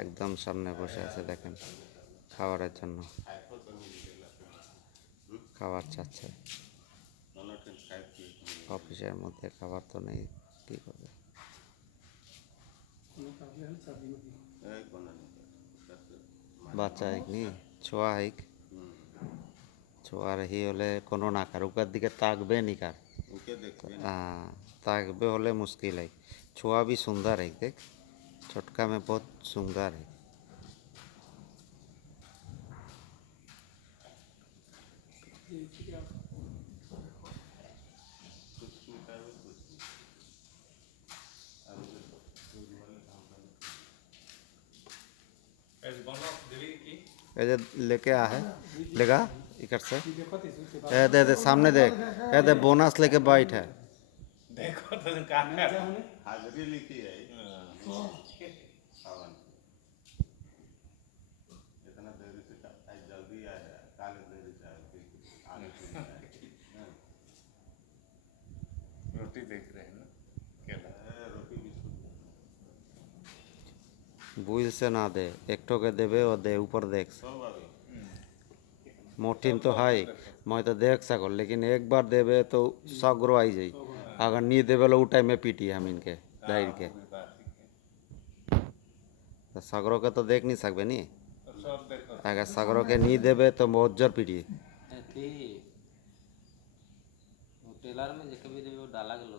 একদম সামনে বসে আছে দেখেন, খাবারের জন্য খাবার চাচ্ছে। অফিসের মধ্যে খাবার তো নেই, কী করবে। বাচ্চা এক নি ছোয়া হাইক ছোয়া রহি হলে কোনো না কার উপর দিকে তাকবে নি কার। हाँ ताकबे होले मुश्किल है। छुआ भी सुंदर है देख, छोटका में बहुत सुंदर है। ये जे लेके आ है लेगा इकट से ए दे दे सामने देख, ए दे बोनस लेके बैठ है। देखो तो कहाँ हाजिरी लिखी है इतना देरी से आज जल्दी आया, काले देरी से आया, आगे से नहीं आया। रोटी देख रहे हैं ना केला रोटी बिस्कुट बुझ से ना दे, एक ठो के देवे और दे ऊपर देख सब आ गए। मोटिन तो है मैं तो देख सको, लेकिन एक बार देवे तो सगरो आई जाई। अगर नहीं देवे लो टाइम में पीटी हम इनके दाइर के, तो सगरो के तो देख नहीं सकबे नी। सब देखो अगर सगरो के नहीं देवे तो बहुत जोर पीटी। टेलर में जो कभी डाला गया